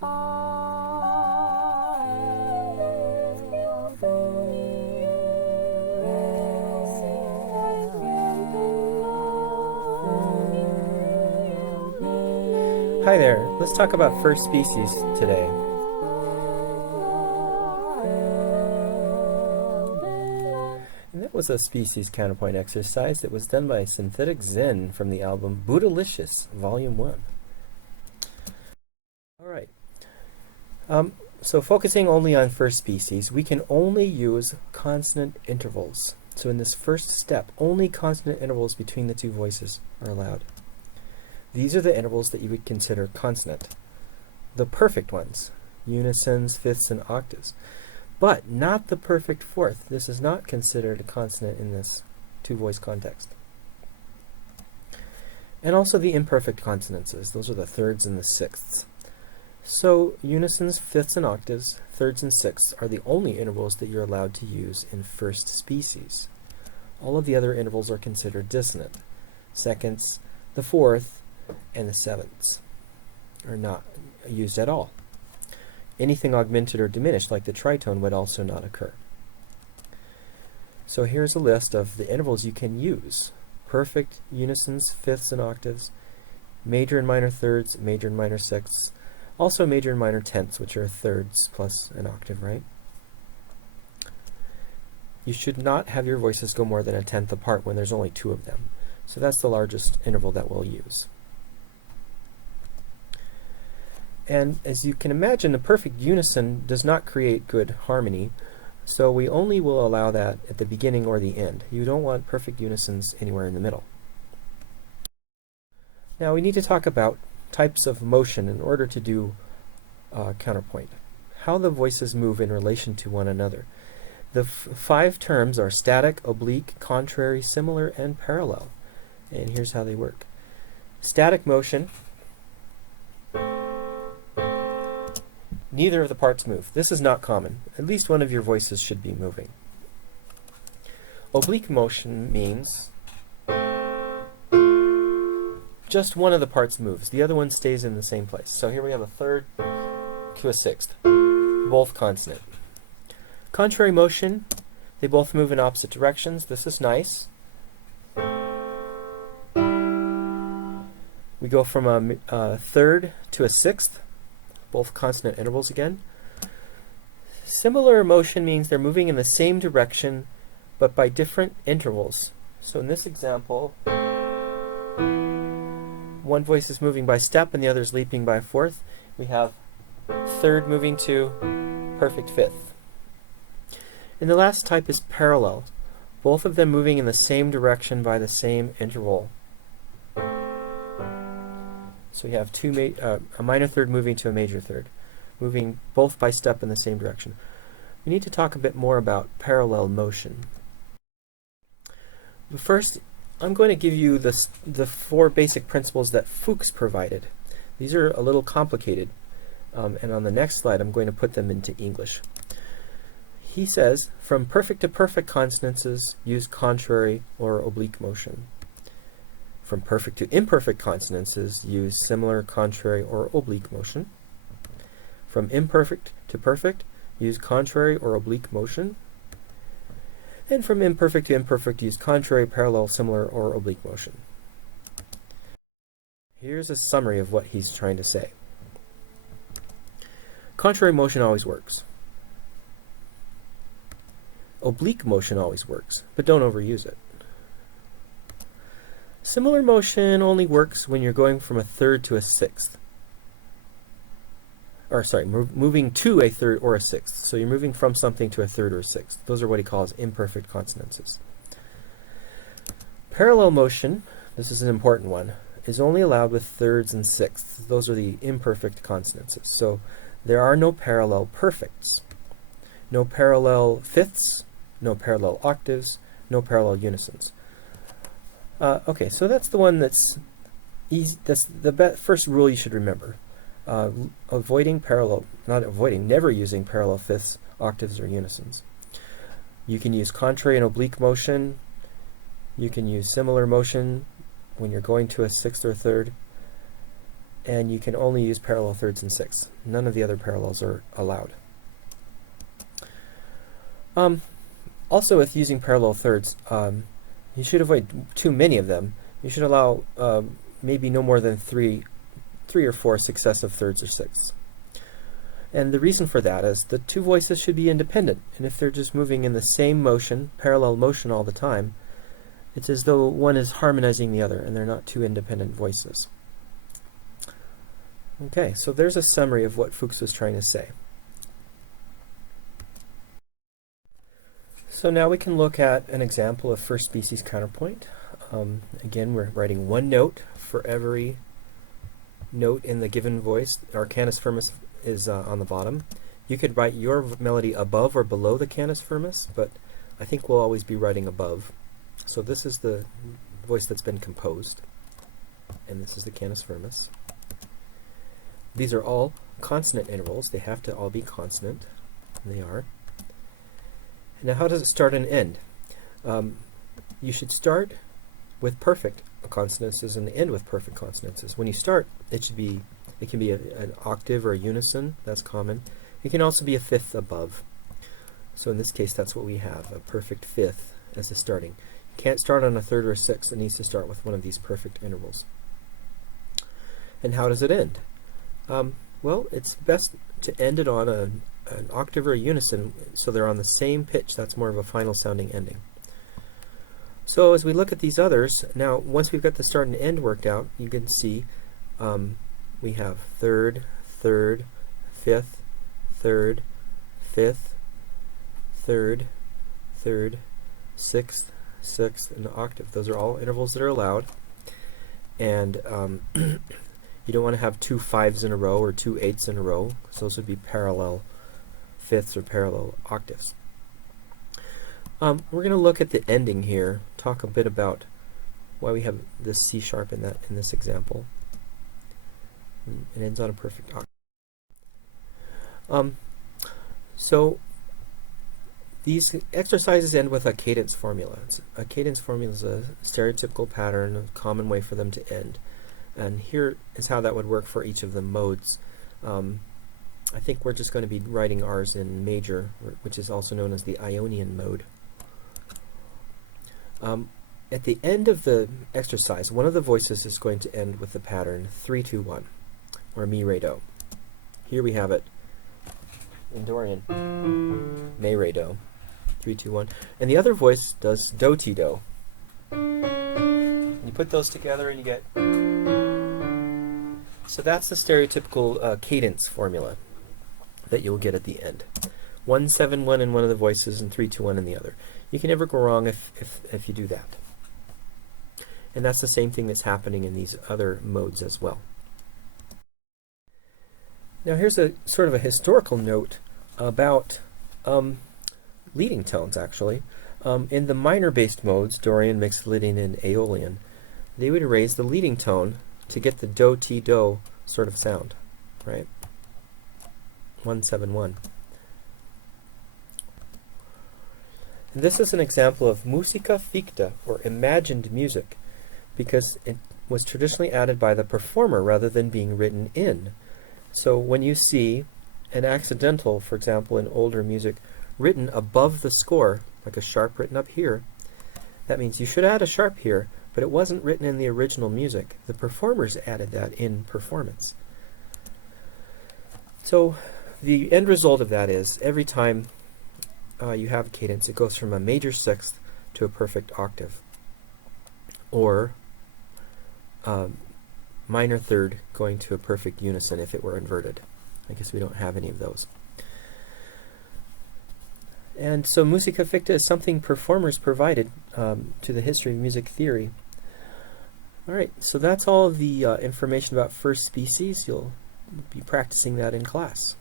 Hi there, let's talk about first species today. And that was a species counterpoint exercise that was done by Synthetic Zen from the album Bootylicious, Volume 1. Alright, so focusing only on first species, we can only use consonant intervals. So in this first step, only consonant intervals between the two voices are allowed. These are the intervals that you would consider consonant. The perfect ones, unisons, fifths, and octaves. But not the perfect fourth. This is not considered a consonant in this two-voice context. And also the imperfect consonances. Those are the thirds and the sixths. So unisons, fifths, and octaves, thirds and sixths are the only intervals that you're allowed to use in first species. All of the other intervals are considered dissonant. Seconds, the fourth, and the sevenths are not used at all. Anything augmented or diminished, like the tritone, would also not occur. So here's a list of the intervals you can use. Perfect, unisons, fifths, and octaves, major and minor thirds, major and minor sixths, also major and minor tenths, which are thirds plus an octave, right? You should not have your voices go more than a tenth apart when there's only two of them. So that's the largest interval that we'll use. And as you can imagine, the perfect unison does not create good harmony, so we only will allow that at the beginning or the end. You don't want perfect unisons anywhere in the middle. Now we need to talk about types of motion in order to do counterpoint. How the voices move in relation to one another. The five terms are static, oblique, contrary, similar, and parallel. And here's how they work. Static motion. Neither of the parts move. This is not common. At least one of your voices should be moving. Oblique motion means just one of the parts moves. The other one stays in the same place. So here we have a third to a sixth, both consonant. Contrary motion, they both move in opposite directions. This is nice. We go from a third to a sixth, both consonant intervals again. Similar motion means they're moving in the same direction, but by different intervals. So in this example, one voice is moving by step and the other is leaping by fourth. We have third moving to perfect fifth. And the last type is parallel, both of them moving in the same direction by the same interval. So you have a minor third moving to a major third, moving both by step in the same direction. We need to talk a bit more about parallel motion. But first, I'm going to give you the four basic principles that Fuchs provided. These are a little complicated, and on the next slide I'm going to put them into English. He says, from perfect to perfect consonances, use contrary or oblique motion. From perfect to imperfect consonances, use similar, contrary, or oblique motion. From imperfect to perfect, use contrary or oblique motion. And from imperfect to imperfect, use contrary, parallel, similar, or oblique motion. Here's a summary of what he's trying to say. Contrary motion always works. Oblique motion always works, but don't overuse it. Similar motion only works when you're going from a third to a sixth. Or sorry, moving to a third or a sixth. So you're moving from something to a third or a sixth. Those are what he calls imperfect consonances. Parallel motion, this is an important one, is only allowed with thirds and sixths. Those are the imperfect consonances. So there are no parallel perfects, no parallel fifths, no parallel octaves, no parallel unisons. Okay, so that's the one that's easy. That's the first rule you should remember. Avoiding parallel, not avoiding, never using parallel fifths, octaves, or unisons. You can use contrary and oblique motion. You can use similar motion when you're going to a sixth or third. and you can only use parallel thirds and sixths. None of the other parallels are allowed. Also, with using parallel thirds, you should avoid too many of them. You should allow maybe no more than three or four successive thirds or sixths. And the reason for that is the two voices should be independent, and if they're just moving in the same motion, parallel motion all the time, it's as though one is harmonizing the other, and they're not two independent voices. Okay, so there's a summary of what Fuchs was trying to say. So now we can look at an example of first species counterpoint. Again, we're writing one note for every note in the given voice. Our canus firmus is on the bottom. You could write your melody above or below the canus firmus, but I think we'll always be writing above. So this is the voice that's been composed, and this is the canus firmus. These are all consonant intervals. They have to all be consonant, and they are. Now, how does it start and end? You should start with perfect consonances and end with perfect consonances. When you start, it can be an octave or a unison. That's common. It can also be a fifth above. So in this case, that's what we have, a perfect fifth as the starting. You can't start on a third or a sixth. It needs to start with one of these perfect intervals. And how does it end? Well, it's best to end it on an octave or a unison, so they're on the same pitch. That's more of a final sounding ending. So as we look at these others, now once we've got the start and end worked out, you can see we have third, third, fifth, third, fifth, third, third, sixth, sixth, and octave. Those are all intervals that are allowed. And you don't want to have two fives in a row or two eighths in a row, because those would be parallel fifths or parallel octaves. We're going to look at the ending here, talk a bit about why we have this C sharp in this example. It ends on a perfect octave. So these exercises end with a cadence formula. A cadence formula is a stereotypical pattern, a common way for them to end. And here is how that would work for each of the modes. I think we're just going to be writing ours in major, which is also known as the Ionian mode. At the end of the exercise, one of the voices is going to end with the pattern 3-2-1, or mi re do. Here we have it in Dorian, me re do, 3-2-1, and the other voice does do ti do. You put those together and you get. So that's the stereotypical cadence formula that you'll get at the end. 1-7-1 in one of the voices and 3-2-1 in the other. You can never go wrong if you do that. And that's the same thing that's happening in these other modes as well. Now here's a sort of a historical note about leading tones, actually. In the minor-based modes, Dorian, Mixolydian, and Aeolian, they would raise the leading tone to get the do-ti-do sort of sound, right? 1-7-1. And this is an example of musica ficta, or imagined music, because it was traditionally added by the performer rather than being written in. So when you see an accidental, for example, in older music, written above the score, like a sharp written up here, that means you should add a sharp here, but it wasn't written in the original music. The performers added that in performance. So the end result of that is every time you have a cadence, it goes from a major sixth to a perfect octave, or minor third going to a perfect unison if it were inverted. I guess we don't have any of those. And so musica ficta is something performers provided to the history of music theory. All right, so that's all of the information about first species. You'll be practicing that in class.